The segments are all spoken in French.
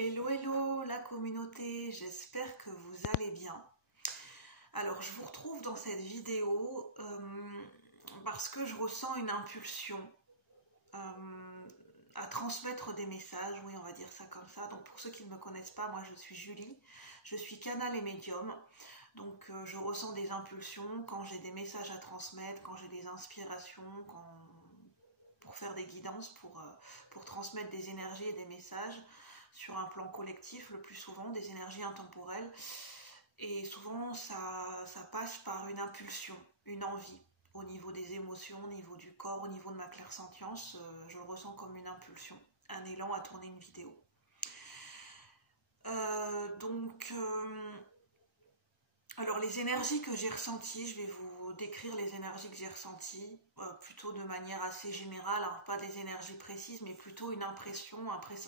Hello hello la communauté, j'espère que vous allez bien. Alors je vous retrouve dans cette vidéo parce que je ressens une impulsion à transmettre des messages, oui on va dire ça comme ça. Donc pour ceux qui ne me connaissent pas, moi je suis Julie, je suis canal et médium. Donc je ressens des impulsions quand j'ai des messages à transmettre, quand j'ai des inspirations, pour faire des guidances, pour transmettre des énergies et des messages sur un plan collectif, le plus souvent, des énergies intemporelles. Et souvent, ça passe par une impulsion, une envie, au niveau des émotions, au niveau du corps, au niveau de ma clairsentience. Je le ressens comme une impulsion, un élan à tourner une vidéo. Alors les énergies que j'ai ressenties, je vais vous décrire les énergies que j'ai ressenties, plutôt de manière assez générale, hein, pas des énergies précises, mais plutôt une impression,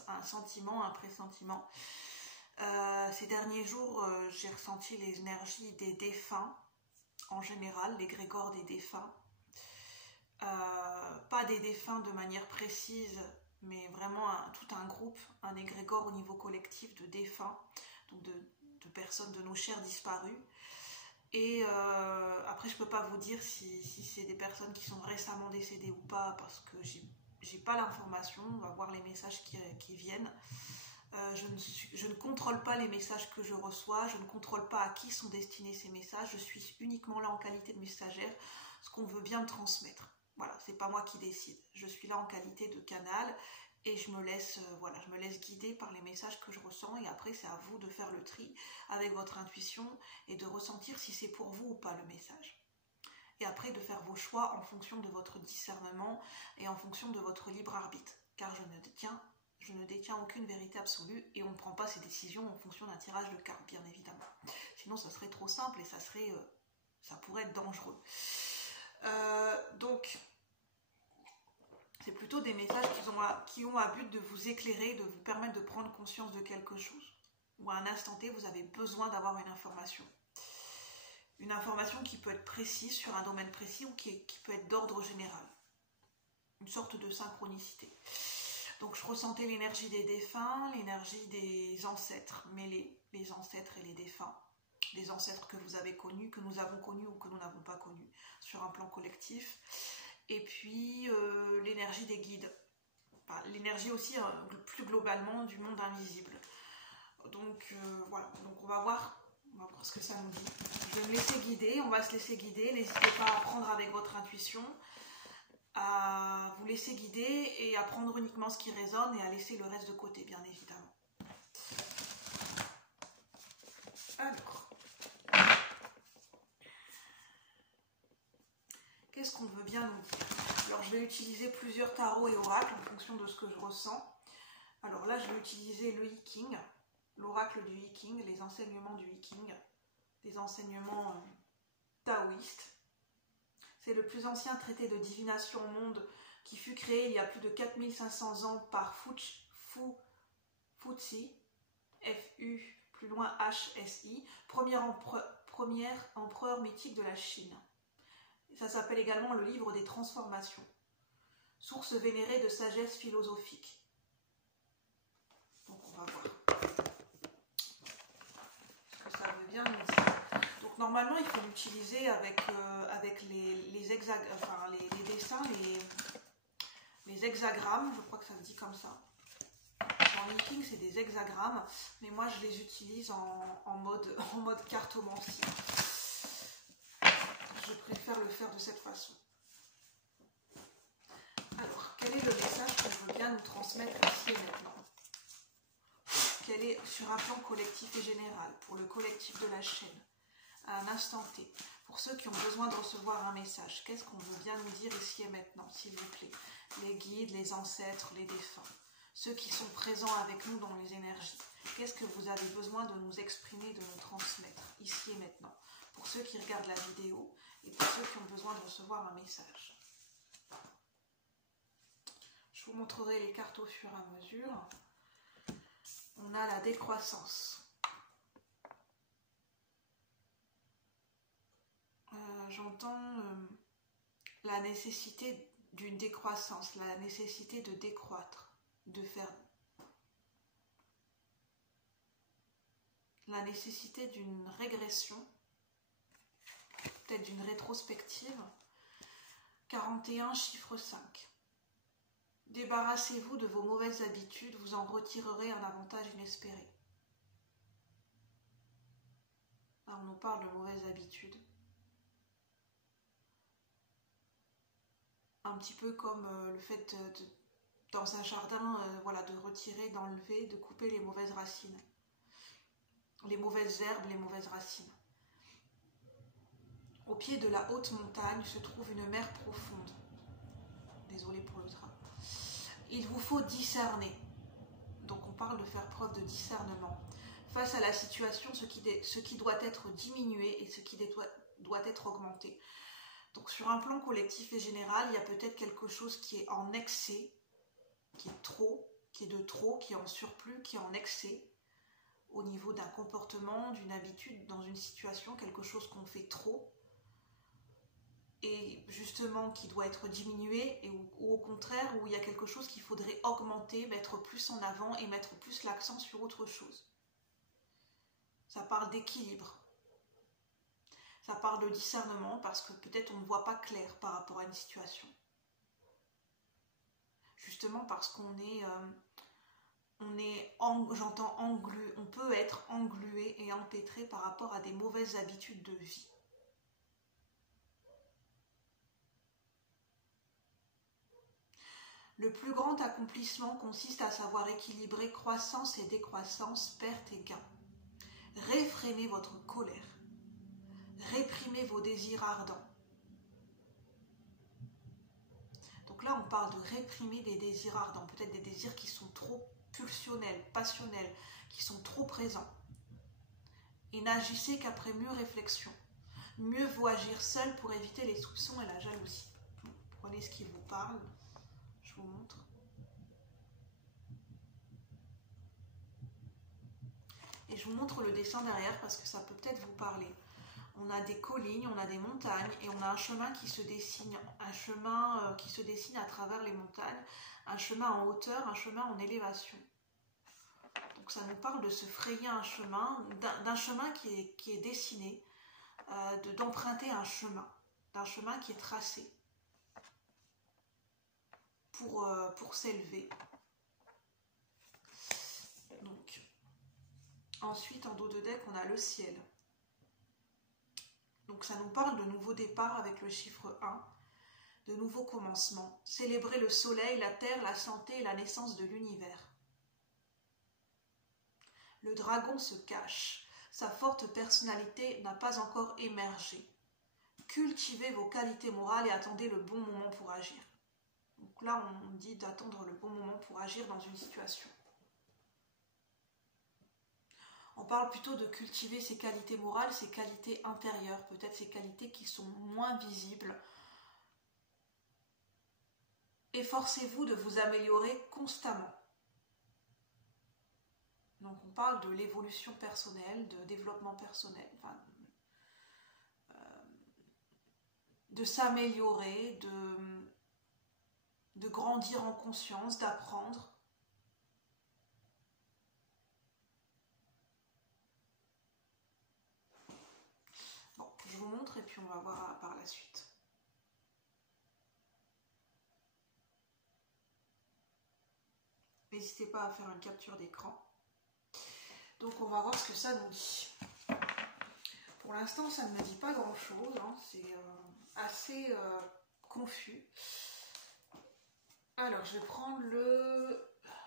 un sentiment, un pressentiment. Ces derniers jours, j'ai ressenti les énergies des défunts, en général, l'égrégore des défunts. Pas des défunts de manière précise, mais vraiment tout un groupe, un égrégore au niveau collectif de défunts, donc de personnes, de nos chers disparus. Et après je peux pas vous dire si c'est des personnes qui sont récemment décédées ou pas, parce que j'ai pas l'information. On va voir les messages qui viennent. Je ne contrôle pas les messages que je reçois, je ne contrôle pas à qui sont destinés ces messages, je suis uniquement là en qualité de messagère, ce qu'on veut bien me transmettre. Voilà, c'est pas moi qui décide, je suis là en qualité de canal. Et je me laisse guider par les messages que je ressens, et après c'est à vous de faire le tri avec votre intuition et de ressentir si c'est pour vous ou pas le message. Et après de faire vos choix en fonction de votre discernement et en fonction de votre libre arbitre, car je ne détiens aucune vérité absolue et on ne prend pas ces décisions en fonction d'un tirage de cartes, bien évidemment. Sinon ça serait trop simple et ça pourrait être dangereux. Donc c'est plutôt des messages qui ont à but de vous éclairer, de vous permettre de prendre conscience de quelque chose. Ou à un instant T, vous avez besoin d'avoir une information. Une information qui peut être précise sur un domaine précis ou qui peut être d'ordre général. Une sorte de synchronicité. Donc je ressentais l'énergie des défunts, l'énergie des ancêtres mêlés, les ancêtres et les défunts. Les ancêtres que vous avez connus, que nous avons connus ou que nous n'avons pas connus sur un plan collectif. Et puis l'énergie des guides, enfin, l'énergie aussi plus globalement du monde invisible. Donc voilà, donc on va voir ce que ça nous dit. Je vais me laisser guider, on va se laisser guider, n'hésitez pas à prendre avec votre intuition, à vous laisser guider et à prendre uniquement ce qui résonne et à laisser le reste de côté, bien évidemment. Alors, qu'est-ce qu'on veut bien nous dire? Alors je vais utiliser plusieurs tarots et oracles en fonction de ce que je ressens. Alors là je vais utiliser le I Ching, l'oracle du I Ching, les enseignements du I Ching, des enseignements taoïstes. C'est le plus ancien traité de divination au monde qui fut créé il y a plus de 4500 ans par Fuzi, F-U, plus loin H-S-I, premier empereur mythique de la Chine. Ça s'appelle également le livre des transformations, source vénérée de sagesse philosophique. Donc on va voir ce que ça veut bien nous dire. Donc normalement il faut l'utiliser avec les dessins, les hexagrammes, je crois que ça se dit comme ça. En I-Ching c'est des hexagrammes, mais moi je les utilise en mode cartomancie. Je préfère le faire de cette façon. Alors, quel est le message que je veux bien nous transmettre ici et maintenant? Quel est, sur un plan collectif et général, pour le collectif de la chaîne, à un instant T, pour ceux qui ont besoin de recevoir un message, qu'est-ce qu'on veut bien nous dire ici et maintenant, s'il vous plaît? Les guides, les ancêtres, les défunts, ceux qui sont présents avec nous dans les énergies. Qu'est-ce que vous avez besoin de nous exprimer, de nous transmettre, ici et maintenant? Pour ceux qui regardent la vidéo et pour ceux qui ont besoin de recevoir un message. Je vous montrerai les cartes au fur et à mesure. On a la décroissance. J'entends la nécessité d'une décroissance, la nécessité de décroître, de faire la nécessité d'une régression, peut-être d'une rétrospective. 41, chiffre 5. Débarrassez-vous de vos mauvaises habitudes, vous en retirerez un avantage inespéré. Là, on nous parle de mauvaises habitudes. Un petit peu comme le fait dans un jardin, voilà, de retirer, d'enlever, de couper les mauvaises racines. Les mauvaises herbes, les mauvaises racines. Au pied de la haute montagne se trouve une mer profonde. Désolée pour le train. Il vous faut discerner. Donc on parle de faire preuve de discernement. Face à la situation, ce qui doit être diminué et ce qui doit être augmenté. Donc sur un plan collectif et général, il y a peut-être quelque chose qui est en excès, qui est trop, qui est de trop, qui est en surplus, qui est en excès, au niveau d'un comportement, d'une habitude, dans une situation, quelque chose qu'on fait trop, et justement qui doit être diminué, ou au contraire, où il y a quelque chose qu'il faudrait augmenter, mettre plus en avant et mettre plus l'accent sur autre chose. Ça parle d'équilibre. Ça parle de discernement parce que peut-être on ne voit pas clair par rapport à une situation. Justement parce qu'on est, on peut être englué et empêtré par rapport à des mauvaises habitudes de vie. Le plus grand accomplissement consiste à savoir équilibrer croissance et décroissance, perte et gain. Réfrénez votre colère. Réprimez vos désirs ardents. Donc là, on parle de réprimer des désirs ardents, peut-être des désirs qui sont trop pulsionnels, passionnels, qui sont trop présents. Et n'agissez qu'après mûre réflexion. Mieux vaut agir seul pour éviter les soupçons et la jalousie. Prenez ce qui vous parle. Je vous montre. Et je vous montre le dessin derrière parce que ça peut peut-être vous parler. On a des collines, on a des montagnes et on a un chemin qui se dessine, à travers les montagnes, un chemin en hauteur, un chemin en élévation. Donc ça nous parle de se frayer un chemin, d'un chemin qui est dessiné, d'emprunter un chemin, d'un chemin qui est tracé pour s'élever. Donc, ensuite, en dos de deck, on a le ciel. Donc ça nous parle de nouveau départ avec le chiffre 1, de nouveaux commencements. Célébrer le soleil, la terre, la santé et la naissance de l'univers. Le dragon se cache. Sa forte personnalité n'a pas encore émergé. Cultivez vos qualités morales et attendez le bon moment pour agir. Donc là, on dit d'attendre le bon moment pour agir dans une situation. On parle plutôt de cultiver ses qualités morales, ses qualités intérieures, peut-être ses qualités qui sont moins visibles. Efforcez-vous de vous améliorer constamment. Donc on parle de l'évolution personnelle, de développement personnel, de s'améliorer, de grandir en conscience, d'apprendre. Bon, je vous montre et puis on va voir par la suite. N'hésitez pas à faire une capture d'écran. Donc on va voir ce que ça nous dit. Pour l'instant, ça ne me dit pas grand-chose, hein. C'est assez confus. Alors, je vais prendre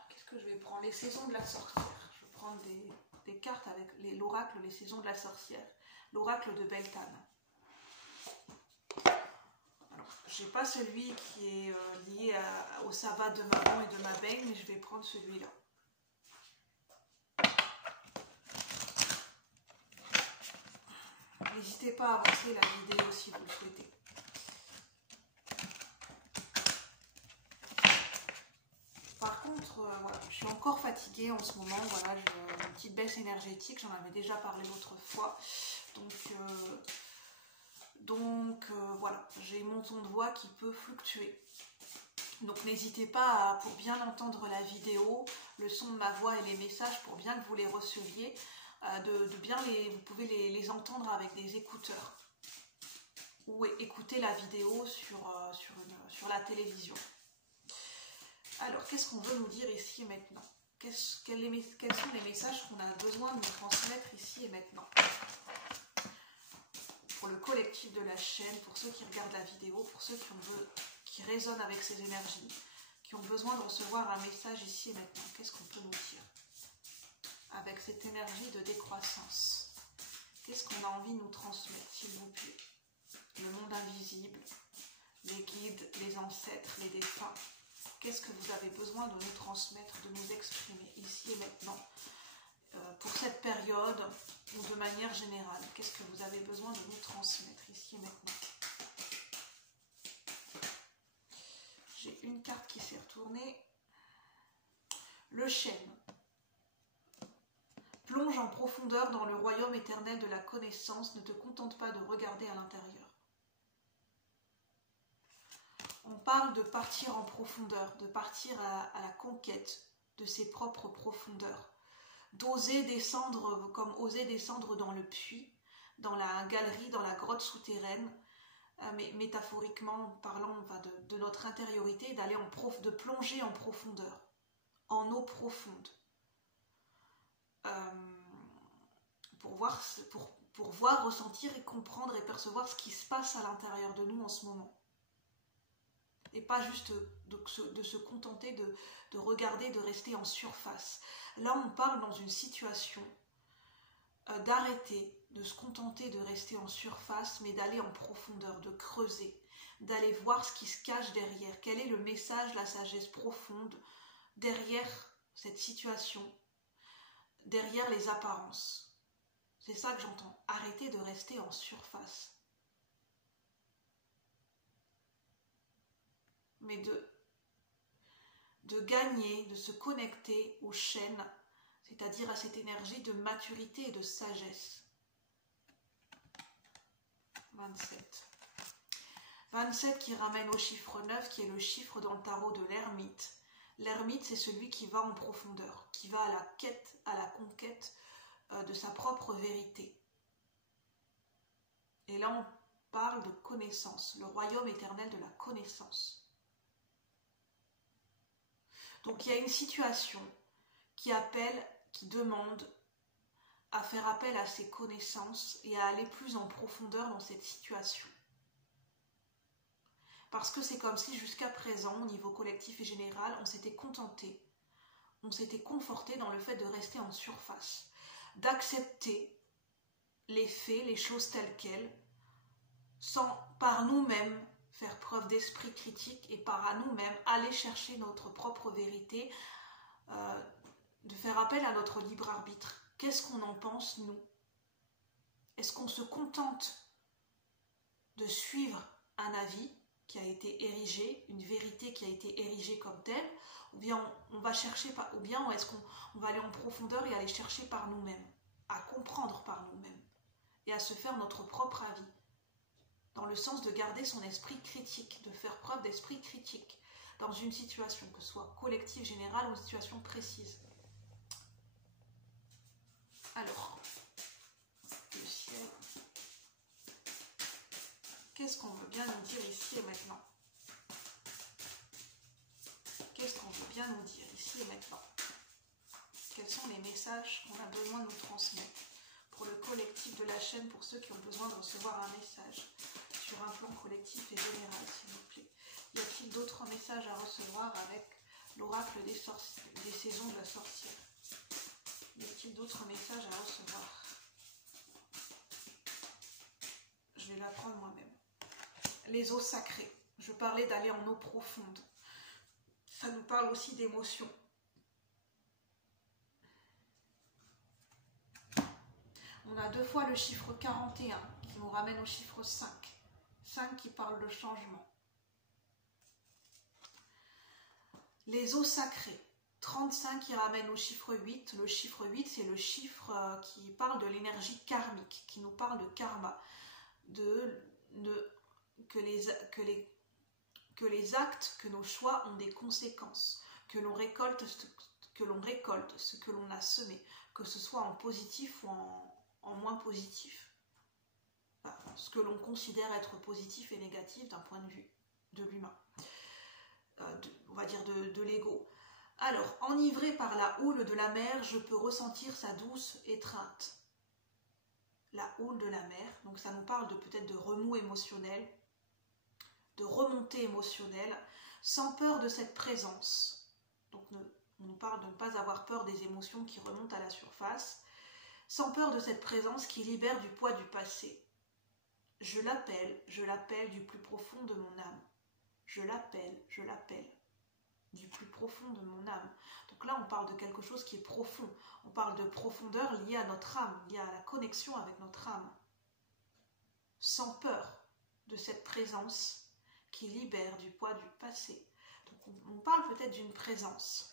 Qu'est-ce que je vais prendre? Les saisons de la sorcière. Je vais prendre des cartes avec l'oracle, les saisons de la sorcière. L'oracle de Beltane. Alors, je n'ai pas celui qui est lié au sabbat de Maman et de Mabel, mais je vais prendre celui-là. N'hésitez pas à avancer la vidéo si vous le souhaitez. Par contre, voilà, je suis encore fatiguée en ce moment. Voilà, j'ai une petite baisse énergétique. J'en avais déjà parlé l'autre fois. Donc voilà, j'ai mon ton de voix qui peut fluctuer. Donc n'hésitez pas pour bien entendre la vidéo, le son de ma voix et les messages pour bien que vous les receviez, vous pouvez les entendre avec des écouteurs ou écouter la vidéo sur la télévision. Alors, qu'est-ce qu'on veut nous dire ici et maintenant? Quels sont les messages qu'on a besoin de nous transmettre ici et maintenant? Pour le collectif de la chaîne, pour ceux qui regardent la vidéo, pour ceux qui résonnent avec ces énergies, qui ont besoin de recevoir un message ici et maintenant. Qu'est-ce qu'on peut nous dire avec cette énergie de décroissance? Qu'est-ce qu'on a envie de nous transmettre, s'il vous plaît? Le monde invisible, les guides, les ancêtres, les défunts. Qu'est-ce que vous avez besoin de nous transmettre, de nous exprimer ici et maintenant pour cette période ou de manière générale? Qu'est-ce que vous avez besoin de nous transmettre ici et maintenant? J'ai une carte qui s'est retournée. Le chêne. Plonge en profondeur dans le royaume éternel de la connaissance. Ne te contente pas de regarder à l'intérieur. On parle de partir en profondeur, de partir à la conquête de ses propres profondeurs, d'oser descendre comme oser descendre dans le puits, dans la galerie, dans la grotte souterraine, mais métaphoriquement parlant de notre intériorité, de plonger en profondeur, en eau profonde, pour voir, ressentir et comprendre et percevoir ce qui se passe à l'intérieur de nous en ce moment. Et pas juste de se contenter de regarder, de rester en surface. Là, on parle dans une situation d'arrêter, de se contenter de rester en surface, mais d'aller en profondeur, de creuser, d'aller voir ce qui se cache derrière. Quel est le message, la sagesse profonde derrière cette situation, derrière les apparences. C'est ça que j'entends. Arrêter de rester en surface. Mais de gagner, de se connecter aux chaînes, c'est-à-dire à cette énergie de maturité et de sagesse. 27. 27 qui ramène au chiffre 9, qui est le chiffre dans le tarot de l'ermite. L'ermite, c'est celui qui va en profondeur, qui va à la quête, à la conquête de sa propre vérité. Et là, on parle de connaissance, le royaume éternel de la connaissance. Donc il y a une situation qui demande à faire appel à ses connaissances et à aller plus en profondeur dans cette situation. Parce que c'est comme si jusqu'à présent, au niveau collectif et général, on s'était contenté, on s'était conforté dans le fait de rester en surface, d'accepter les faits, les choses telles quelles, sans par nous-mêmes faire preuve d'esprit critique et par à nous-mêmes aller chercher notre propre vérité, de faire appel à notre libre arbitre. Qu'est-ce qu'on en pense, nous? Est-ce qu'on se contente de suivre un avis qui a été érigé, une vérité qui a été érigée comme telle, ou bien on va chercher, ou bien est-ce qu'on va aller en profondeur et aller chercher par nous-mêmes, à comprendre par nous-mêmes, et à se faire notre propre avis, dans le sens de garder son esprit critique, de faire preuve d'esprit critique, dans une situation, que ce soit collective, générale ou une situation précise. Alors, le ciel, qu'est-ce qu'on veut bien nous dire ici et maintenant? Qu'est-ce qu'on veut bien nous dire ici et maintenant? Quels sont les messages qu'on a besoin de nous transmettre pour le collectif de la chaîne, pour ceux qui ont besoin de recevoir un message sur un plan collectif et général, s'il vous plaît? Y a-t-il d'autres messages à recevoir avec l'oracle des saisons de la sorcière? Y a-t-il d'autres messages à recevoir? Je vais l'apprendre moi-même. Les eaux sacrées. Je parlais d'aller en eau profonde. Ça nous parle aussi d'émotions. On a deux fois le chiffre 41 qui nous ramène au chiffre 5. 5 qui parle de changement. Les eaux sacrées. 35 qui ramène au chiffre 8. Le chiffre 8, c'est le chiffre qui parle de l'énergie karmique, qui nous parle de karma, que les actes, que nos choix ont des conséquences, que l'on récolte que l'on récolte, ce que l'on a semé, que ce soit en positif ou en moins positif. Enfin, ce que l'on considère être positif et négatif d'un point de vue de l'humain, on va dire de l'ego. Alors, enivré par la houle de la mer, je peux ressentir sa douce étreinte. La houle de la mer, donc ça nous parle peut-être de remous émotionnel, de remontée émotionnelle, sans peur de cette présence. Donc on nous parle de ne pas avoir peur des émotions qui remontent à la surface, sans peur de cette présence qui libère du poids du passé. Je l'appelle du plus profond de mon âme. Je l'appelle du plus profond de mon âme. Donc là, on parle de quelque chose qui est profond. On parle de profondeur liée à notre âme, liée à la connexion avec notre âme. Sans peur de cette présence qui libère du poids du passé. Donc on parle peut-être d'une présence.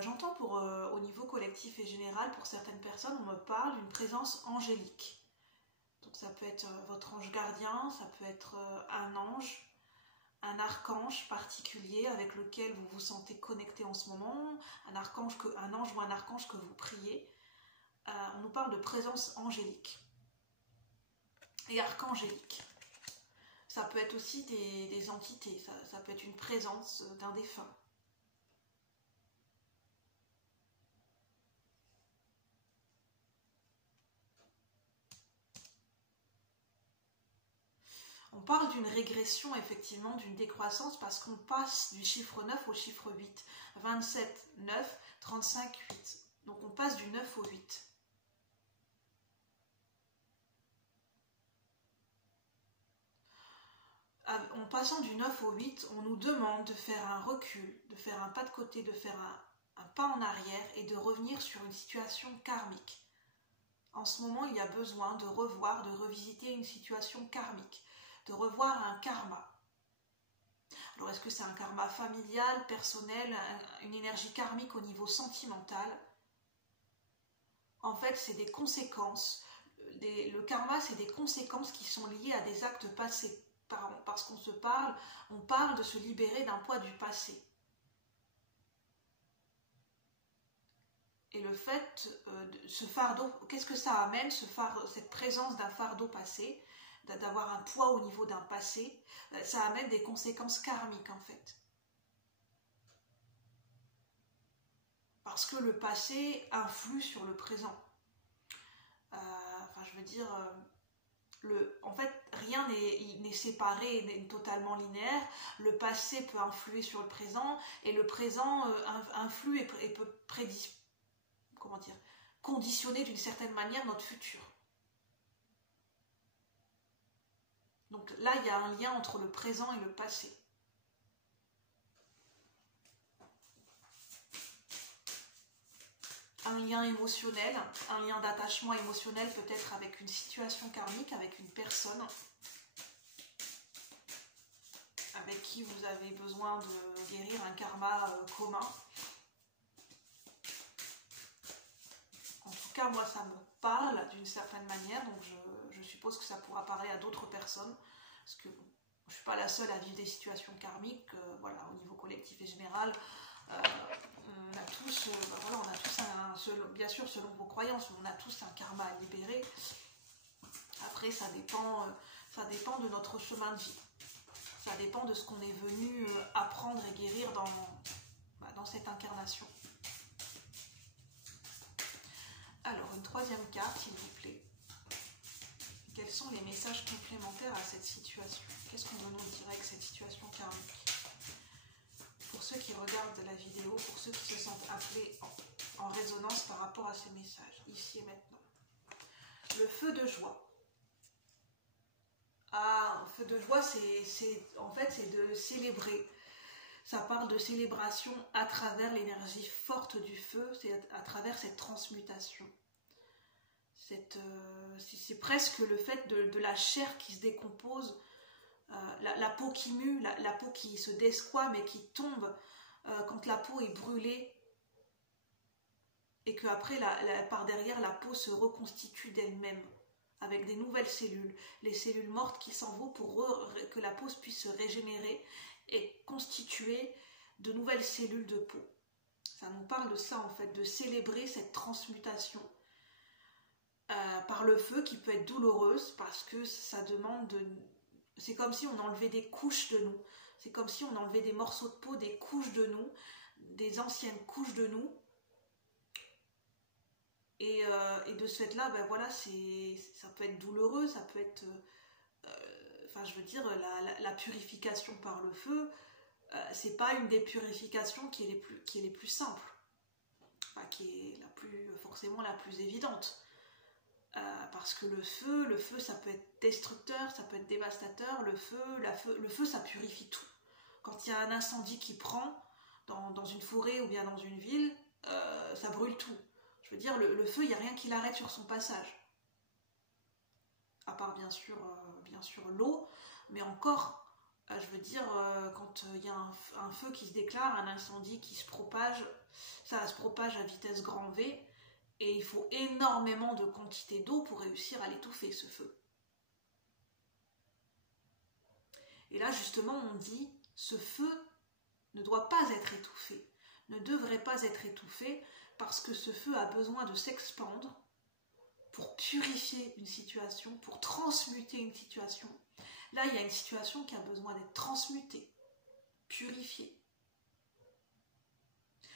J'entends au niveau collectif et général, pour certaines personnes, on me parle d'une présence angélique. Donc ça peut être votre ange gardien, ça peut être un ange, un archange particulier avec lequel vous vous sentez connecté en ce moment, un ange ou un archange que vous priez. On nous parle de présence angélique et archangélique. Ça peut être aussi des entités, ça peut être une présence d'un défunt. On parle d'une régression, effectivement, d'une décroissance, parce qu'on passe du chiffre 9 au chiffre 8. 27, 9, 35, 8. Donc on passe du 9 au 8. En passant du 9 au 8, on nous demande de faire un recul, de faire un pas de côté, de faire un pas en arrière et de revenir sur une situation karmique. En ce moment, il y a besoin de revoir, de revisiter une situation karmique, de revoir un karma. Alors, est-ce que c'est un karma familial, personnel, une énergie karmique au niveau sentimental? En fait, c'est des conséquences. Le karma, c'est des conséquences qui sont liées à des actes passés. Parce qu'on on parle de se libérer d'un poids du passé. Et le fait, ce fardeau, qu'est-ce que ça amène, cette présence d'un fardeau passé, d'avoir un poids au niveau d'un passé, ça amène des conséquences karmiques en fait. Parce que le passé influe sur le présent. Je veux dire, en fait, rien n'est séparé, n'est totalement linéaire. Le passé peut influer sur le présent et le présent influe et peut conditionner d'une certaine manière notre futur. Donc là, il y a un lien entre le présent et le passé. Un lien émotionnel, un lien d'attachement émotionnel peut-être avec une situation karmique, avec une personne avec qui vous avez besoin de guérir un karma commun. En tout cas, moi, ça me parle d'une certaine manière, donc je suppose que ça pourra parler à d'autres personnes, parce que je ne suis pas la seule à vivre des situations karmiques, au niveau collectif et général. On a tous, bien sûr selon vos croyances, on a tous un karma à libérer. Après, ça dépend de notre chemin de vie. Ça dépend de ce qu'on est venu apprendre et guérir dans cette incarnation. Alors, une troisième carte, s'il vous plaît. Quels sont les messages complémentaires à cette situation? Qu'est-ce qu'on veut nous dire avec cette situation karmique? Pour ceux qui regardent la vidéo, pour ceux qui se sentent appelés en résonance par rapport à ces messages, ici et maintenant. Le feu de joie. Ah, un feu de joie, c'est de célébrer. Ça parle de célébration à travers l'énergie forte du feu, c'est à travers cette transmutation. C'est presque le fait de la chair qui se décompose, la peau qui mue, la peau qui se desquame et qui tombe quand la peau est brûlée, et qu'après, par derrière, la peau se reconstitue d'elle-même avec des nouvelles cellules, les cellules mortes qui s'en vont pour que la peau puisse se régénérer et constituer de nouvelles cellules de peau. Ça nous parle de ça en fait, de célébrer cette transmutation par le feu qui peut être douloureuse parce que ça demande de... C'est comme si on enlevait des couches de nous. C'est comme si on enlevait des morceaux de peau, des couches de nous, des anciennes couches de nous. Et de ce fait-là, ben voilà, ça peut être douloureux, ça peut être... enfin, je veux dire, la purification par le feu, c'est pas une des purifications qui est les plus simples. Enfin, qui est forcément la plus évidente. Parce que le feu, ça peut être destructeur, ça peut être dévastateur. Le feu, ça purifie tout. Quand il y a un incendie qui prend dans une forêt ou bien dans une ville, ça brûle tout. Je veux dire, le feu, il n'y a rien qui l'arrête sur son passage. À part bien sûr l'eau, mais encore, je veux dire, quand il y a un feu qui se déclare, un incendie qui se propage, ça se propage à vitesse grand V, et il faut énormément de quantité d'eau pour réussir à l'étouffer, ce feu. Et là, justement, on dit, ce feu ne doit pas être étouffé, ne devrait pas être étouffé, parce que ce feu a besoin de s'expandre pour purifier une situation, pour transmuter une situation. Là, il y a une situation qui a besoin d'être transmutée, purifiée.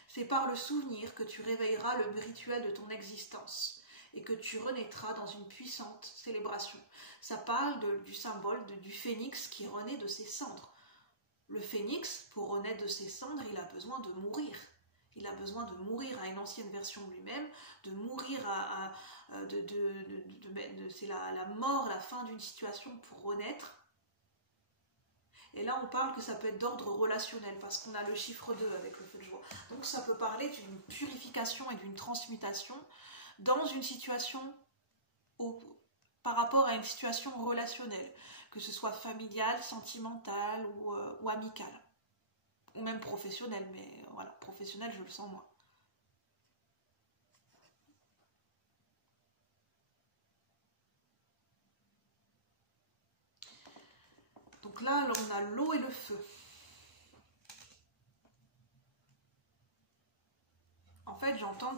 C'est par le souvenir que tu réveilleras le rituel de ton existence et que tu renaîtras dans une puissante célébration. Ça parle du symbole du phénix qui renaît de ses cendres. Le phénix, pour renaître de ses cendres, il a besoin de mourir. Il a besoin de mourir à une ancienne version de lui-même, de mourir c'est la mort, la fin d'une situation pour renaître. Et là, on parle que ça peut être d'ordre relationnel, parce qu'on a le chiffre 2 avec le feu de joie. Donc ça peut parler d'une purification et d'une transmutation dans une situation par rapport à une situation relationnelle, que ce soit familiale, sentimentale ou amicale. Ou même professionnelle, mais voilà, professionnelle, je le sens moi. Donc là, on a l'eau et le feu. En fait, j'entends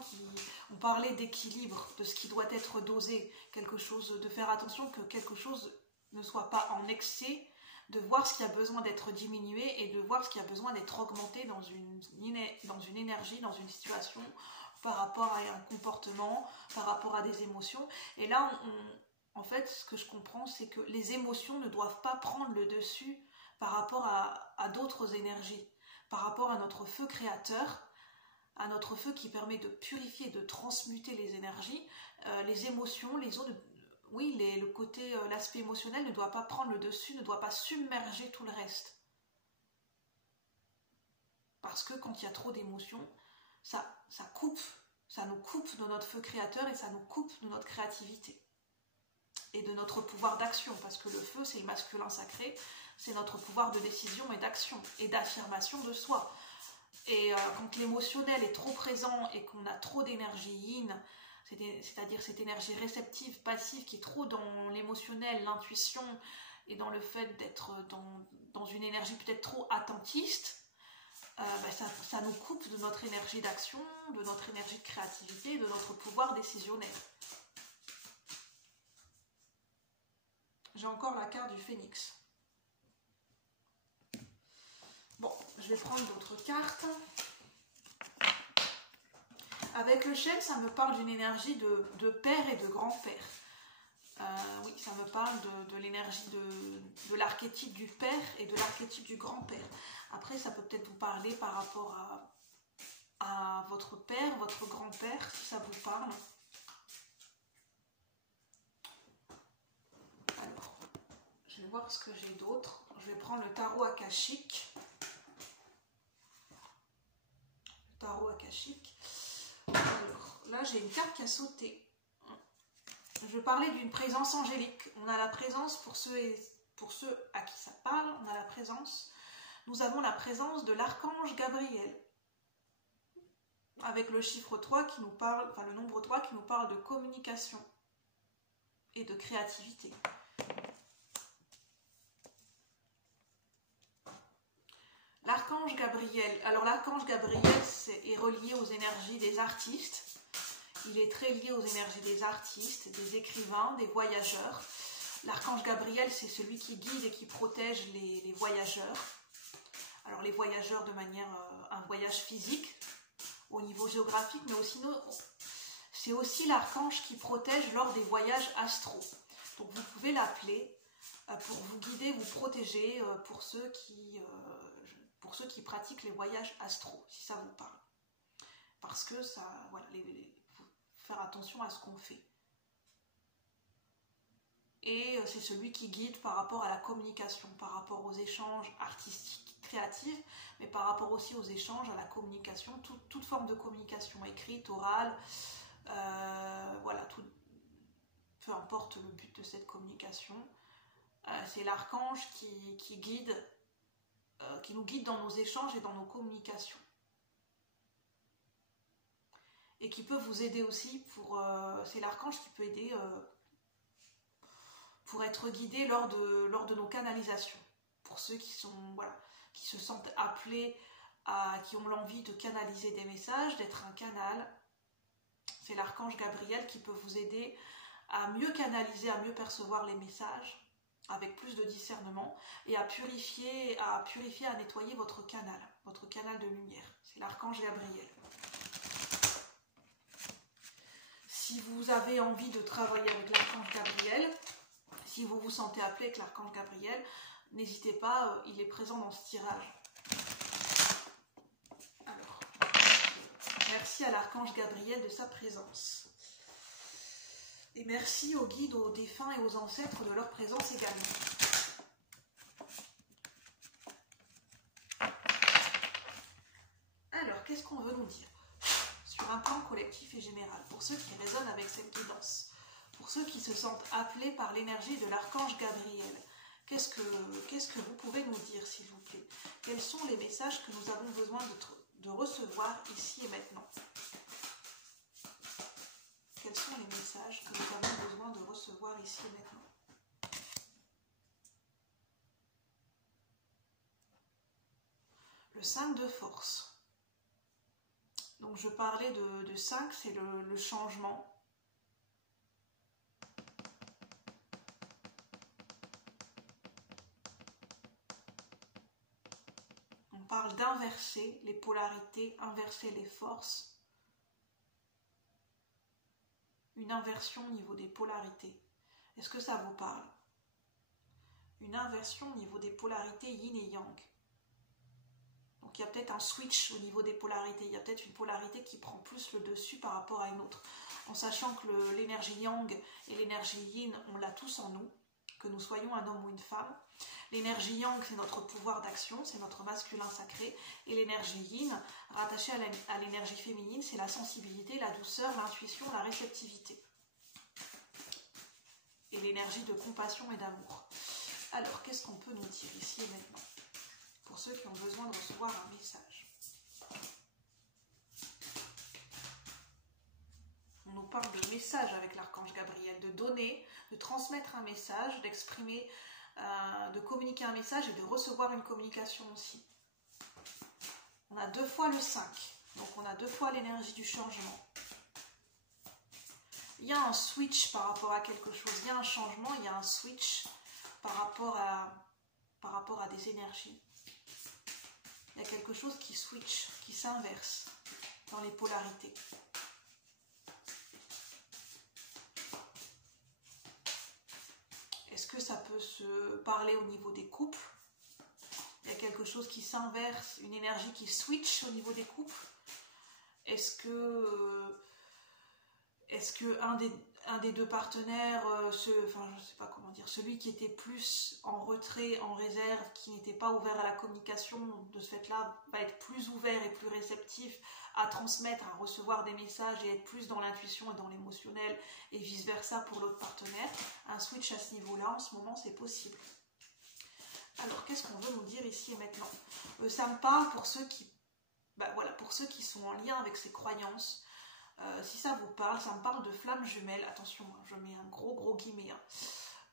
qu'on parlait d'équilibre, de ce qui doit être dosé, de faire attention que quelque chose ne soit pas en excès, de voir ce qui a besoin d'être diminué et de voir ce qui a besoin d'être augmenté dans une énergie, dans une situation, par rapport à un comportement, par rapport à des émotions. Et là, en fait, ce que je comprends, c'est que les émotions ne doivent pas prendre le dessus par rapport à d'autres énergies, par rapport à notre feu créateur, à notre feu qui permet de purifier, de transmuter les énergies, les émotions, les autres. Oui, l'aspect émotionnel ne doit pas prendre le dessus, ne doit pas submerger tout le reste. Parce que quand il y a trop d'émotions, ça nous coupe de notre feu créateur et ça nous coupe de notre créativité. Et de notre pouvoir d'action, parce que le feu, c'est le masculin sacré, c'est notre pouvoir de décision et d'action, et d'affirmation de soi. Et quand l'émotionnel est trop présent et qu'on a trop d'énergie yin, c'est-à-dire cette énergie réceptive, passive, qui est trop dans l'émotionnel, l'intuition, et dans le fait d'être dans une énergie peut-être trop attentiste, ça nous coupe de notre énergie d'action, de notre énergie de créativité, de notre pouvoir décisionnel. J'ai encore la carte du phénix. Bon, je vais prendre d'autres cartes. Avec le chêne, ça me parle d'une énergie de père et de grand-père. Oui, ça me parle de l'énergie de l'archétype du père et de l'archétype du grand-père. Après, ça peut peut-être vous parler par rapport à votre père, votre grand-père, si ça vous parle. Alors, je vais voir ce que j'ai d'autre. Je vais prendre le tarot akashique. Le tarot akashique. Alors, là, j'ai une carte qui a sauté. Je vais parler d'une présence angélique. On a la présence, pour ceux à qui ça parle, on a la présence. Nous avons la présence de l'archange Gabriel. Avec le chiffre 3 qui nous parle, enfin le nombre 3 qui nous parle de communication et de créativité. l'archange Gabriel. Alors l'archange Gabriel est relié aux énergies des artistes. Il est très lié aux énergies des artistes, des écrivains, des voyageurs. L'archange Gabriel, c'est celui qui guide et qui protège les voyageurs. Alors les voyageurs de manière, un voyage physique, au niveau géographique, mais aussi c'est aussi l'archange qui protège lors des voyages astraux. Donc vous pouvez l'appeler pour vous guider, vous protéger pour ceux qui pratiquent les voyages astraux, si ça vous parle. Parce que ça, voilà, faut faire attention à ce qu'on fait. Et c'est celui qui guide par rapport à la communication, par rapport aux échanges artistiques, créatifs, mais par rapport aussi aux échanges, à la communication, toute forme de communication, écrite, orale, voilà, peu importe le but de cette communication. C'est l'archange qui guide, qui nous guide dans nos échanges et dans nos communications. Et qui peut vous aider aussi c'est l'archange qui peut aider pour être guidé lors de nos canalisations. Pour ceux qui se sentent appelés, qui ont l'envie de canaliser des messages, d'être un canal, c'est l'archange Gabriel qui peut vous aider à mieux canaliser, à mieux percevoir les messages, avec plus de discernement, et à purifier, à nettoyer votre canal de lumière. C'est l'archange Gabriel. Si vous avez envie de travailler avec l'archange Gabriel, si vous vous sentez appelé avec l'archange Gabriel, n'hésitez pas, il est présent dans ce tirage. Alors, merci à l'archange Gabriel de sa présence. Et merci aux guides, aux défunts et aux ancêtres de leur présence également. Alors, qu'est-ce qu'on veut nous dire sur un plan collectif et général, pour ceux qui résonnent avec cette guidance, pour ceux qui se sentent appelés par l'énergie de l'archange Gabriel? Qu'est-ce que vous pouvez nous dire, s'il vous plaît? Quels sont les messages que nous avons besoin de recevoir ici et maintenant? Quels sont les messages que nous avons besoin de recevoir ici et maintenant? Le 5 de force. Donc je parlais de 5, c'est le changement. On parle d'inverser les polarités, inverser les forces. Une inversion au niveau des polarités. Est-ce que ça vous parle? Une inversion au niveau des polarités yin et yang. Donc il y a peut-être un switch au niveau des polarités. Il y a peut-être une polarité qui prend plus le dessus par rapport à une autre. En sachant que l'énergie yang et l'énergie yin, on l'a tous en nous. Que nous soyons un homme ou une femme. L'énergie yang, c'est notre pouvoir d'action, c'est notre masculin sacré. Et l'énergie yin, rattachée à l'énergie féminine, c'est la sensibilité, la douceur, l'intuition, la réceptivité. Et l'énergie de compassion et d'amour. Alors, qu'est-ce qu'on peut nous dire ici et maintenant, pour ceux qui ont besoin de recevoir un message? On nous parle de message avec l'archange Gabriel, de donner, de transmettre un message, d'exprimer, de communiquer un message et de recevoir une communication aussi. On a 2 fois le 5, donc on a 2 fois l'énergie du changement. Il y a un switch par rapport à quelque chose, il y a un changement, il y a un switch par rapport à des énergies. Il y a quelque chose qui switch, qui s'inverse dans les polarités. Est-ce que ça peut se parler au niveau des couples? Il y a quelque chose qui s'inverse, une énergie qui switch au niveau des couples? Est-ce que un des deux partenaires, je ne sais pas comment dire, celui qui était plus en retrait, en réserve, qui n'était pas ouvert à la communication, de ce fait-là, va être plus ouvert et plus réceptif à transmettre, à recevoir des messages et être plus dans l'intuition et dans l'émotionnel, et vice-versa pour l'autre partenaire? Un switch à ce niveau-là, en ce moment, c'est possible. Alors, qu'est-ce qu'on veut nous dire ici et maintenant? Ça me parle pour ceux qui sont en lien avec ces croyances. Si ça vous parle, ça me parle de flammes jumelles. Attention, je mets un gros guillemet.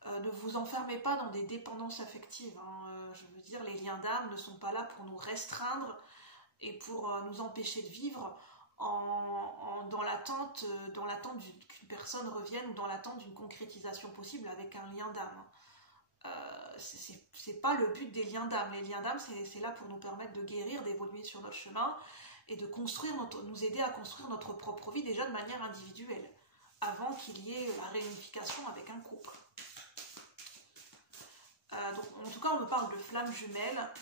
Ne vous enfermez pas dans des dépendances affectives, hein. Je veux dire, les liens d'âme ne sont pas là pour nous restreindre et pour nous empêcher de vivre dans l'attente qu'une personne revienne ou dans l'attente d'une concrétisation possible avec un lien d'âme. C'est pas le but des liens d'âme. Les liens d'âme, c'est là pour nous permettre de guérir, d'évoluer sur notre chemin et de nous aider à construire notre propre vie déjà de manière individuelle, avant qu'il y ait la réunification avec un couple. Donc, en tout cas, on me parle de flammes jumelles,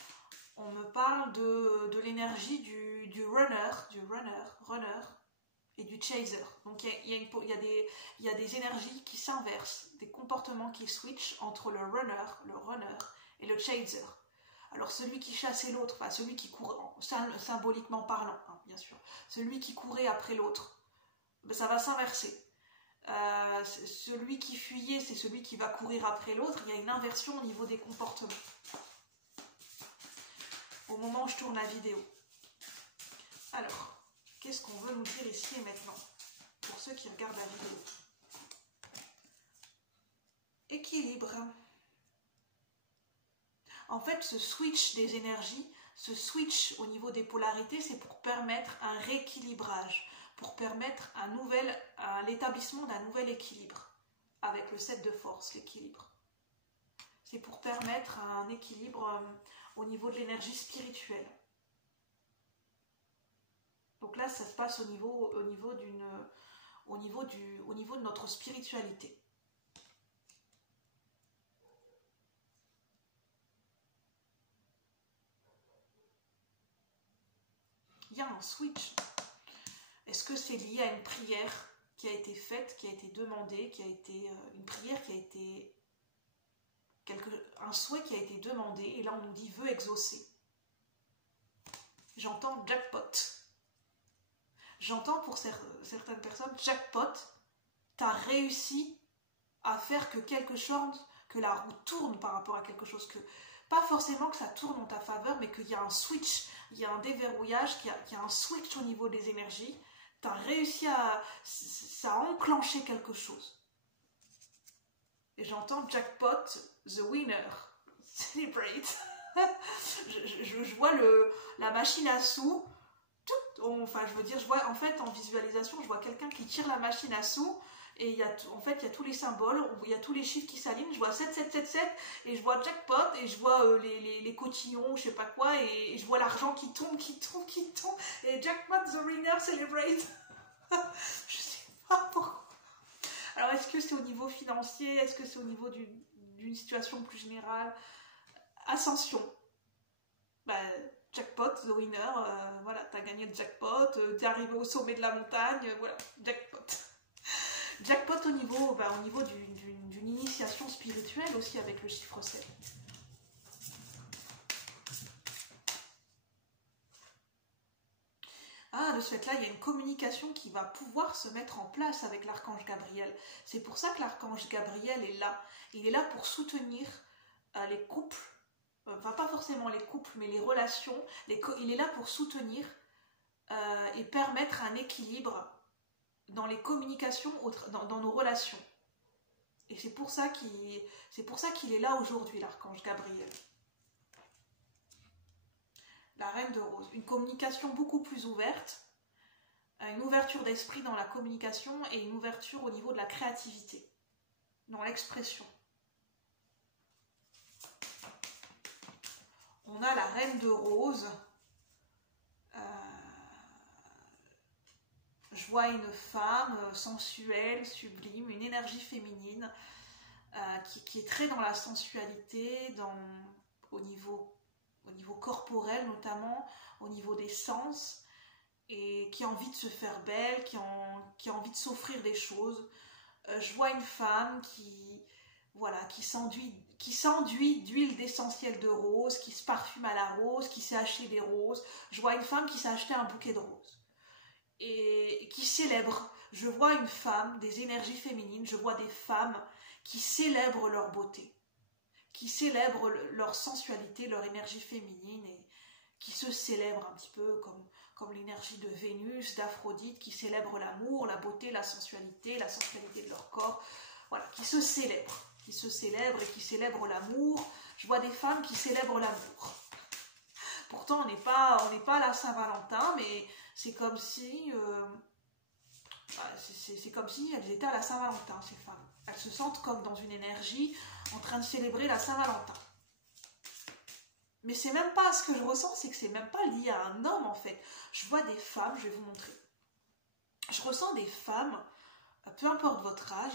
on me parle de l'énergie du runner et du chaser. Donc il y a des énergies qui s'inversent, des comportements qui switchent entre le runner et le chaser. Alors celui qui chassait l'autre, enfin celui qui courait, symboliquement parlant, hein, bien sûr, celui qui courait après l'autre, ben, ça va s'inverser. Celui qui fuyait, c'est celui qui va courir après l'autre. Il y a une inversion au niveau des comportements. Au moment où je tourne la vidéo. Alors, qu'est-ce qu'on veut nous dire ici et maintenant pour ceux qui regardent la vidéo? Équilibre. En fait, ce switch des énergies, ce switch au niveau des polarités, c'est pour permettre un rééquilibrage, pour permettre l'établissement d'un nouvel équilibre, avec le 7 de force, l'équilibre. C'est pour permettre un équilibre au niveau de l'énergie spirituelle. Donc là, ça se passe au niveau de notre spiritualité. Il y a un switch. Est-ce que c'est lié à une prière qui a été faite, qui a été demandée, une prière qui a été un souhait qui a été demandé, et là on nous dit vœu exaucé. J'entends jackpot. J'entends pour certaines personnes, jackpot, t'as réussi à faire que la roue tourne par rapport à quelque chose, pas forcément que ça tourne en ta faveur, mais qu'il y a un switch, il y a un déverrouillage, qu'il y a un switch au niveau des énergies, t'as réussi ça a enclenché quelque chose. Et j'entends jackpot, the winner, celebrate. je vois la machine à sous. Je vois en fait en visualisation, je vois quelqu'un qui tire la machine à sous et il y a tous les symboles, il y a tous les chiffres qui s'alignent. Je vois 7777 et je vois jackpot et je vois les cotillons, je sais pas quoi, et je vois l'argent qui tombe et jackpot, the winner, celebrate. Je sais pas pourquoi. Alors, est-ce que c'est au niveau financier? Est-ce que c'est au niveau d'une situation plus générale? Ascension. Jackpot, the winner, voilà, t'as gagné le jackpot, t'es arrivé au sommet de la montagne, voilà, jackpot. Jackpot au niveau d'une initiation spirituelle aussi avec le chiffre 7. Ah, de ce fait-là, il y a une communication qui va pouvoir se mettre en place avec l'archange Gabriel. C'est pour ça que l'archange Gabriel est là. Il est là pour soutenir les couples, enfin pas forcément les couples, mais les relations. Il est là pour soutenir et permettre un équilibre dans les communications, dans nos relations. Et c'est pour ça qu'il est là aujourd'hui, l'archange Gabriel. La reine de rose, une communication beaucoup plus ouverte, une ouverture d'esprit dans la communication et une ouverture au niveau de la créativité, dans l'expression. On a la reine de rose. Je vois une femme sensuelle, sublime, une énergie féminine qui est très dans la sensualité, au niveau corporel notamment, au niveau des sens, et qui a envie de se faire belle, qui a envie de s'offrir des choses. Je vois une femme qui s'enduit d'huile d'essentiel de rose, qui se parfume à la rose, qui s'est acheté des roses. Je vois une femme qui s'est acheté un bouquet de roses et qui célèbre. Je vois une femme, des énergies féminines, je vois des femmes qui célèbrent leur beauté, qui célèbrent leur sensualité, leur énergie féminine, et qui se célèbrent un petit peu comme l'énergie de Vénus, d'Aphrodite, qui célèbrent l'amour, la beauté, la sensualité de leur corps, voilà, qui se célèbrent. qui se célèbrent et qui célèbrent l'amour. Je vois des femmes qui célèbrent l'amour. Pourtant, on n'est pas à la Saint-Valentin, mais c'est comme si... c'est comme si elles étaient à la Saint-Valentin, ces femmes. Elles se sentent comme dans une énergie en train de célébrer la Saint-Valentin. Mais c'est même pas ce que je ressens, c'est que c'est même pas lié à un homme en fait. Je vois des femmes, je vais vous montrer. Je ressens des femmes, peu importe votre âge,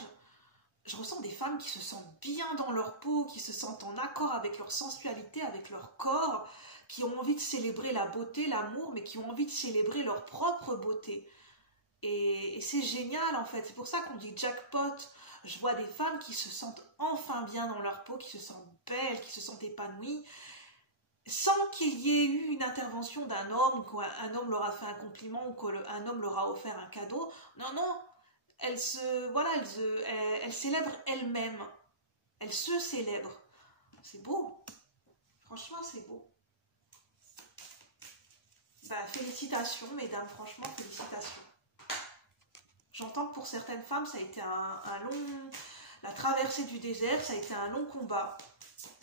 je ressens des femmes qui se sentent bien dans leur peau, qui se sentent en accord avec leur sensualité, avec leur corps, qui ont envie de célébrer la beauté, l'amour, mais qui ont envie de célébrer leur propre beauté. Et c'est génial en fait, c'est pour ça qu'on dit jackpot. Je vois des femmes qui se sentent enfin bien dans leur peau, qui se sentent belles, qui se sentent épanouies, sans qu'il y ait eu une intervention d'un homme, qu'un homme leur a fait un compliment ou qu'un homme leur a offert un cadeau. Non, non, elles célèbrent elles-mêmes. Elles se célèbrent. C'est beau. Franchement, c'est beau. Bah, félicitations, mesdames, franchement, félicitations. J'entends que pour certaines femmes, ça a été un long... La traversée du désert, ça a été un long combat.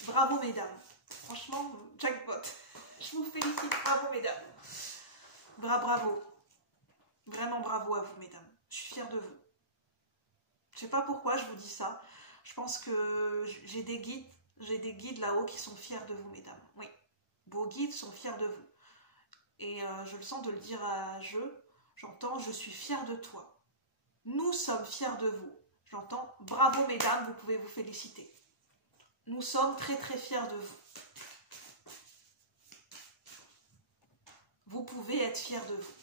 Bravo, mesdames. Franchement, jackpot. Je vous félicite. Bravo, mesdames. Bravo. Vraiment bravo à vous, mesdames. Je suis fière de vous. Je sais pas pourquoi je vous dis ça. Je pense que j'ai des guides là-haut qui sont fiers de vous, mesdames. Oui. Vos guides sont fiers de vous. Et je le sens de le dire à eux. J'entends, je suis fière de toi. Nous sommes fiers de vous. J'entends, bravo mesdames, vous pouvez vous féliciter. Nous sommes très très fiers de vous. Vous pouvez être fiers de vous.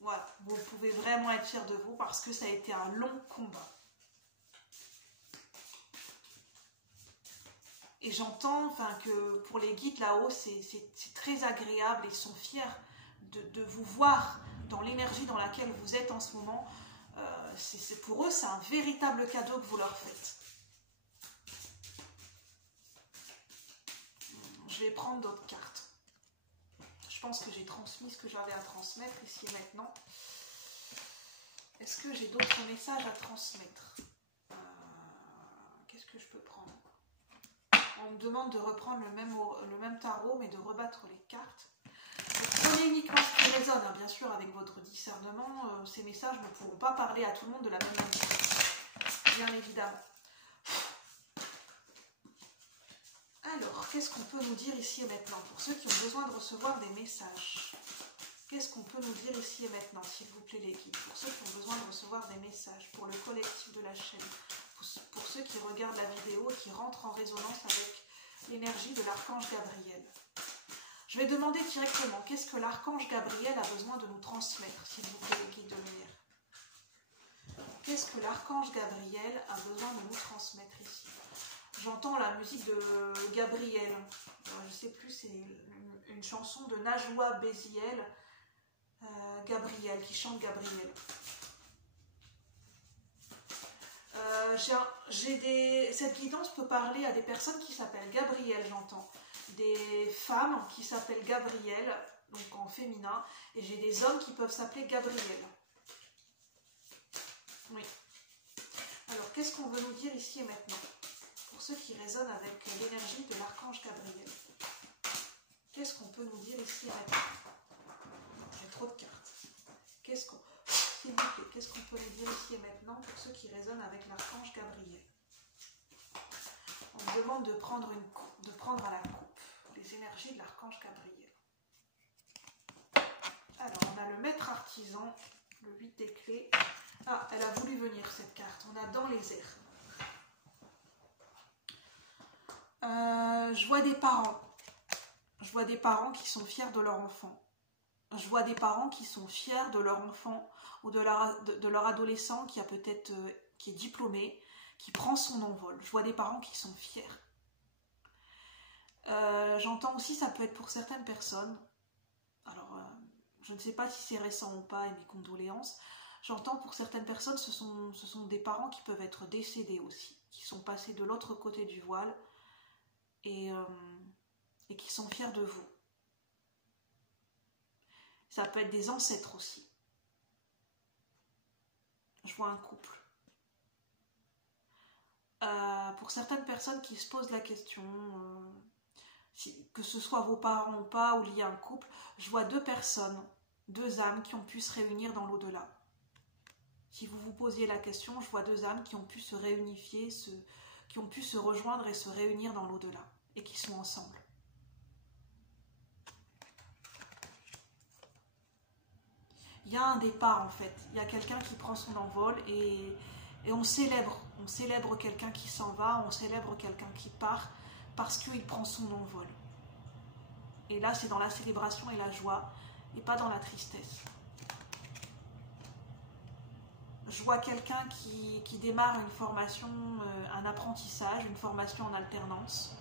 Voilà, vous pouvez vraiment être fiers de vous parce que ça a été un long combat. Et j'entends que pour les guides là-haut, c'est très agréable. Ils sont fiers de vous voir dans l'énergie dans laquelle vous êtes en ce moment. Pour eux, c'est un véritable cadeau que vous leur faites. Je vais prendre d'autres cartes. Je pense que j'ai transmis ce que j'avais à transmettre ici et maintenant. Est-ce que j'ai d'autres messages à transmettre? Qu'est-ce que je peux prendre? On me demande de reprendre le même tarot, mais de rebattre les cartes. Prenez uniquement ce qui résonne, hein, bien sûr, avec votre discernement. Ces messages ne pourront pas parler à tout le monde de la même manière. Bien évidemment. Alors, qu'est-ce qu'on peut nous dire ici et maintenant? Pour ceux qui ont besoin de recevoir des messages, qu'est-ce qu'on peut nous dire ici et maintenant, s'il vous plaît, les guides? Pour ceux qui ont besoin de recevoir des messages, pour le collectif de la chaîne, pour ceux qui regardent la vidéo et qui rentrent en résonance avec l'énergie de l'archange Gabriel. Je vais demander directement, qu'est-ce que l'archange Gabriel a besoin de nous transmettre, s'il vous plaît, les guides de lumière? Qu'est-ce que l'archange Gabriel a besoin de nous transmettre ici? J'entends la musique de Gabriel. Je ne sais plus, c'est une chanson de Najwa Béziel. Gabriel, qui chante Gabriel. Cette guidance peut parler à des personnes qui s'appellent Gabriel, j'entends. Des femmes qui s'appellent Gabriel, donc en féminin, et j'ai des hommes qui peuvent s'appeler Gabriel. Oui. Alors, qu'est-ce qu'on veut nous dire ici et maintenant? Pour ceux qui résonnent avec l'énergie de l'archange Gabriel. Qu'est-ce qu'on peut nous dire ici et maintenant? J'ai trop de cartes. Qu'est-ce qu'on peut nous dire ici et maintenant pour ceux qui résonnent avec l'archange Gabriel? On me demande de prendre à la coupe les énergies de l'archange Gabriel. Alors, on a le maître artisan, le 8 des clés. Ah, elle a voulu venir cette carte. On a dans les airs. Je vois des parents. Je vois des parents qui sont fiers de leur enfant. Je vois des parents qui sont fiers de leur enfant ou de leur adolescent qui est diplômé, qui prend son envol. Je vois des parents qui sont fiers. J'entends aussi, ça peut être pour certaines personnes. Alors, je ne sais pas si c'est récent ou pas, et mes condoléances. J'entends pour certaines personnes, ce sont des parents qui peuvent être décédés aussi, qui sont passés de l'autre côté du voile et qui sont fiers de vous. Ça peut être des ancêtres aussi. Je vois un couple. pour certaines personnes qui se posent la question, que ce soit vos parents ou pas, ou lié à un couple, je vois deux personnes, deux âmes qui ont pu se réunir dans l'au-delà. Si vous vous posiez la question, je vois deux âmes qui ont pu se réunifier, qui ont pu se rejoindre et se réunir dans l'au-delà, et qui sont ensemble. Il y a un départ en fait, il y a quelqu'un qui prend son envol et on célèbre quelqu'un qui s'en va, on célèbre quelqu'un qui part parce qu'il prend son envol. Et là c'est dans la célébration et la joie et pas dans la tristesse. Je vois quelqu'un qui démarre une formation, un apprentissage, une formation en alternance.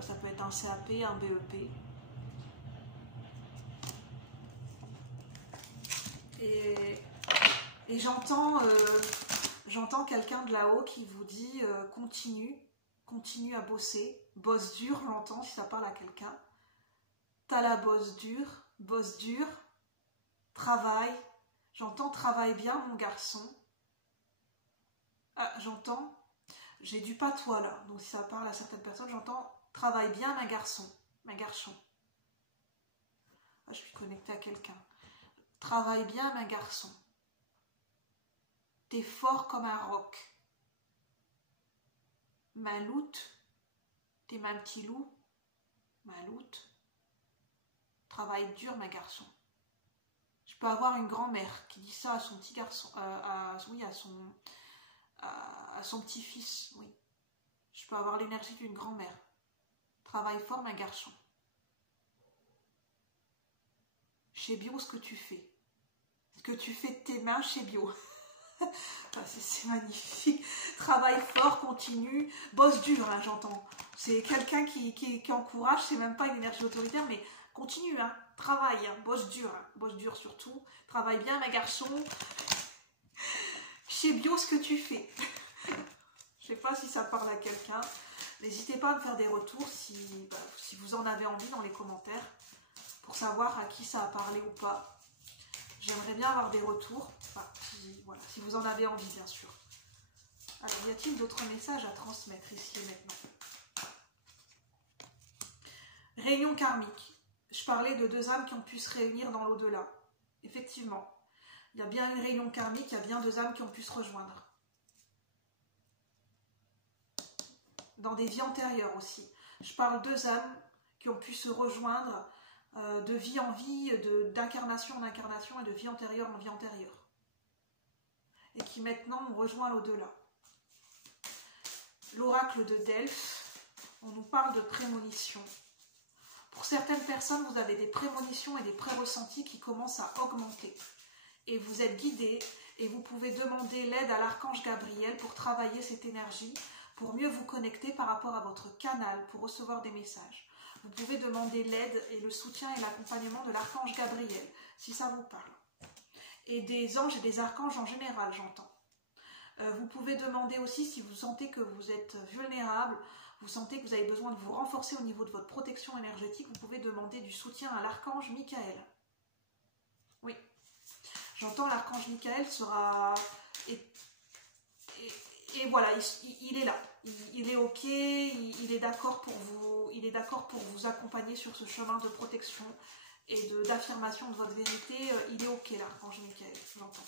Ça peut être un CAP, un BEP. Et j'entends quelqu'un de là-haut qui vous dit continue à bosser, bosse dur, j'entends si ça parle à quelqu'un. T'as la bosse dure, travaille, j'entends travaille bien mon garçon. Ah, j'entends, j'ai du patois là, donc si ça parle à certaines personnes, j'entends travaille bien ma garçon. Ah, je suis connectée à quelqu'un. Travaille bien, ma garçon. T'es fort comme un roc. Ma loutre, t'es ma petit loup. Ma loutre. Travaille dur, ma garçon. Je peux avoir une grand-mère qui dit ça à son petit garçon, à son petit-fils, oui. Je peux avoir l'énergie d'une grand-mère. Travaille fort, ma garçon. Chez Bio, ce que tu fais. Ce que tu fais de tes mains chez Bio. C'est magnifique. Travaille fort, continue, bosse dur, hein, j'entends. C'est quelqu'un qui encourage, c'est même pas une énergie autoritaire, mais continue, hein, travaille, hein, bosse dur surtout. Travaille bien, ma garçon. Chez Bio, ce que tu fais. Je sais pas si ça parle à quelqu'un. N'hésitez pas à me faire des retours si vous en avez envie dans les commentaires pour savoir à qui ça a parlé ou pas. J'aimerais bien avoir des retours, si vous en avez envie, bien sûr. Alors, y a-t-il d'autres messages à transmettre ici et maintenant? Réunion karmique. Je parlais de deux âmes qui ont pu se réunir dans l'au-delà. Effectivement, il y a bien une réunion karmique, il y a bien deux âmes qui ont pu se rejoindre. Dans des vies antérieures aussi. Je parle de deux âmes qui ont pu se rejoindre de vie en vie, d'incarnation en incarnation et de vie antérieure en vie antérieure. Et qui maintenant ont rejoint l'au-delà. L'oracle de Delphes, on nous parle de prémonition. Pour certaines personnes, vous avez des prémonitions et des pré-ressentis qui commencent à augmenter. Et vous êtes guidés et vous pouvez demander l'aide à l'archange Gabriel pour travailler cette énergie, pour mieux vous connecter par rapport à votre canal, pour recevoir des messages. Vous pouvez demander l'aide et le soutien et l'accompagnement de l'archange Gabriel, si ça vous parle. Et des anges et des archanges en général, j'entends. Vous pouvez demander aussi, si vous sentez que vous êtes vulnérable, vous sentez que vous avez besoin de vous renforcer au niveau de votre protection énergétique, vous pouvez demander du soutien à l'archange Michael. Oui, j'entends l'archange Michael sera... Et voilà, il est là, il est ok, il est d'accord pour vous accompagner sur ce chemin de protection et d'affirmation de votre vérité. Il est ok, l'archange Michael, j'entends.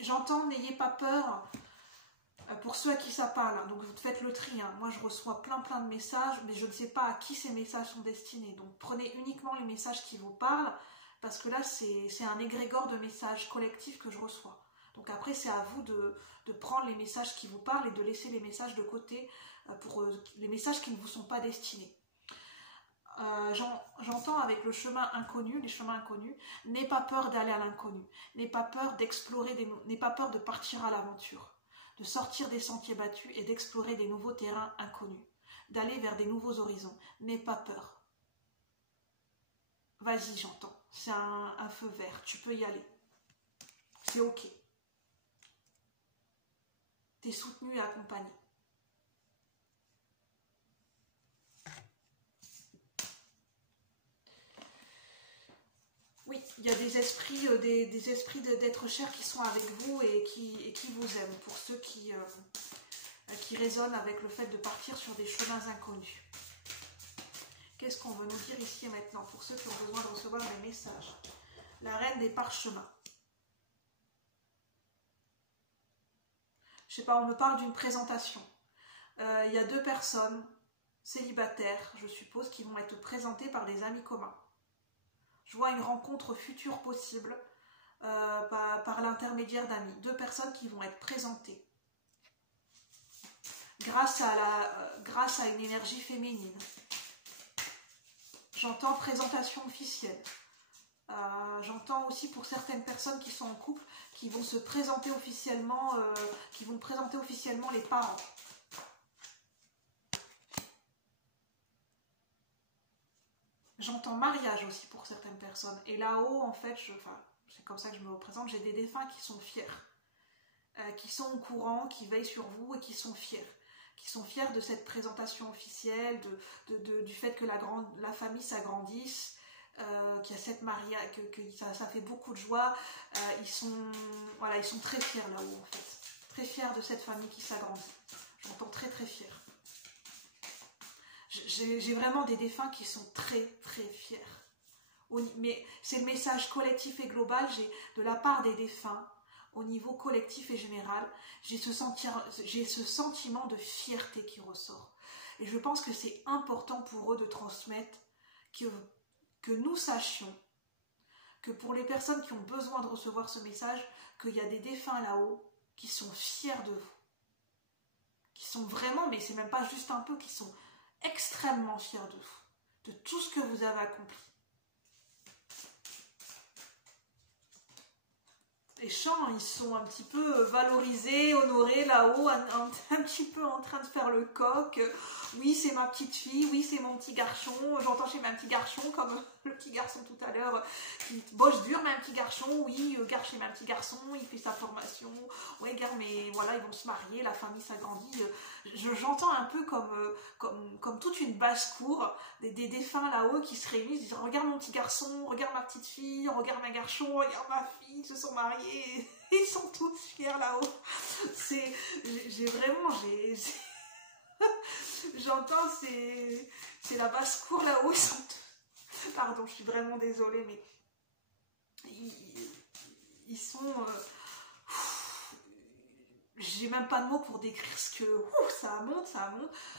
J'entends, n'ayez pas peur, pour ceux à qui ça parle, hein, donc vous faites le tri, hein. Moi je reçois plein de messages, mais je ne sais pas à qui ces messages sont destinés, donc prenez uniquement les messages qui vous parlent, parce que là c'est un égrégore de messages collectifs que je reçois. Donc après, c'est à vous de prendre les messages qui vous parlent et de laisser les messages de côté pour les messages qui ne vous sont pas destinés. J'entends avec le chemin inconnu, les chemins inconnus, n'aie pas peur d'aller à l'inconnu, n'aie pas peur d'explorer, n'aie pas peur de partir à l'aventure, de sortir des sentiers battus et d'explorer des nouveaux terrains inconnus, d'aller vers des nouveaux horizons. N'aie pas peur. Vas-y, j'entends. C'est un feu vert, tu peux y aller. C'est ok. T'es soutenu et accompagné. Oui, il y a des esprits d'êtres chers qui sont avec vous et qui vous aiment, pour ceux qui résonnent avec le fait de partir sur des chemins inconnus. Qu'est-ce qu'on veut nous dire ici et maintenant pour ceux qui ont besoin de recevoir des messages? La reine des parchemins. Je sais pas, on me parle d'une présentation. Il y a 2 personnes célibataires, je suppose, qui vont être présentées par des amis communs. Je vois une rencontre future possible par l'intermédiaire d'amis. 2 personnes qui vont être présentées grâce à une énergie féminine. J'entends présentation officielle. J'entends aussi pour certaines personnes qui sont en couple, qui vont se présenter officiellement, qui vont présenter officiellement les parents. J'entends mariage aussi pour certaines personnes. Et là-haut, en fait, c'est comme ça que je me représente, j'ai des défunts qui sont fiers, qui sont au courant, qui veillent sur vous et qui sont fiers. Qui sont fiers de cette présentation officielle, du fait que la famille s'agrandisse, qu'il y a cette mariage, que ça fait beaucoup de joie. Ils sont très fiers là-haut, en fait. Très fiers de cette famille qui s'agrandit. J'entends très très fiers. J'ai vraiment des défunts qui sont très très fiers. Mais c'est le message collectif et global. J'ai de la part des défunts, au niveau collectif et général, j'ai ce sentiment de fierté qui ressort. Et je pense que c'est important pour eux de transmettre que nous sachions que pour les personnes qui ont besoin de recevoir ce message, qu'il y a des défunts là-haut qui sont fiers de vous. Qui sont vraiment, mais c'est même pas juste un peu, qui sont extrêmement fiers de vous, de tout ce que vous avez accompli. Les chants, ils sont un petit peu valorisés, honorés là-haut, un petit peu en train de faire le coq. Oui, c'est ma petite fille, oui, c'est mon petit garçon. J'entends chez ma petit garçon, comme le petit garçon tout à l'heure, qui bosse dur, mais un petit garçon, oui, gare chez ma petit garçon, il fait sa formation. Ouais, gare, mais voilà, ils vont se marier, la famille s'agrandit. J'entends un peu comme toute une basse-cour, des défunts là-haut qui se réunissent, disent, regarde mon petit garçon, regarde ma petite fille, regarde ma garçon, regarde ma fille, ils se sont mariés, ils sont tous fiers là-haut. J'entends, c'est la basse-cour là-haut, pardon, je suis vraiment désolée, mais ils sont... j'ai même pas de mots pour décrire ce que... ça monte.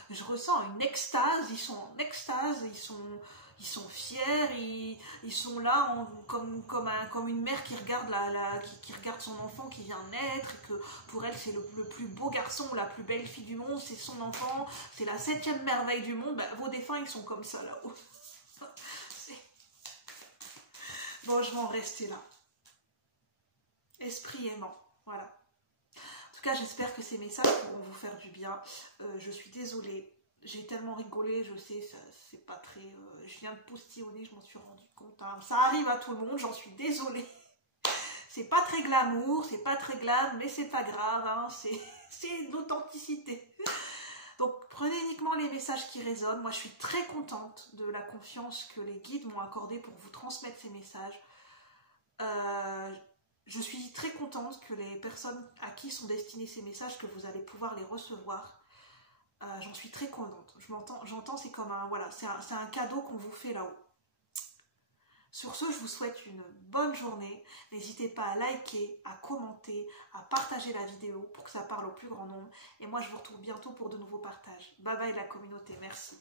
Je ressens une extase, ils sont en extase, ils sont fiers, ils sont là comme une mère qui regarde, qui regarde son enfant qui vient naître, et que pour elle c'est le plus beau garçon, la plus belle fille du monde, c'est son enfant, c'est la 7e merveille du monde. Vos défunts, ils sont comme ça là-haut. Bon, je vais en rester là. Esprit aimant, voilà. En tout cas, j'espère que ces messages pourront vous faire du bien. Je suis désolée, j'ai tellement rigolé, je sais, c'est pas très... je viens de postillonner, je m'en suis rendu compte. Hein. Ça arrive à tout le monde, j'en suis désolée. C'est pas très glamour, c'est pas très glam, mais c'est pas grave, hein, c'est l'authenticité. Donc, prenez uniquement les messages qui résonnent. Moi, je suis très contente de la confiance que les guides m'ont accordée pour vous transmettre ces messages. Je suis très contente que les personnes à qui sont destinés ces messages, que vous allez pouvoir les recevoir. J'en suis très contente. J'entends, c'est comme c'est un cadeau qu'on vous fait là-haut. Sur ce, je vous souhaite une bonne journée. N'hésitez pas à liker, à commenter, à partager la vidéo pour que ça parle au plus grand nombre. Et moi, je vous retrouve bientôt pour de nouveaux partages. Bye bye la communauté, merci.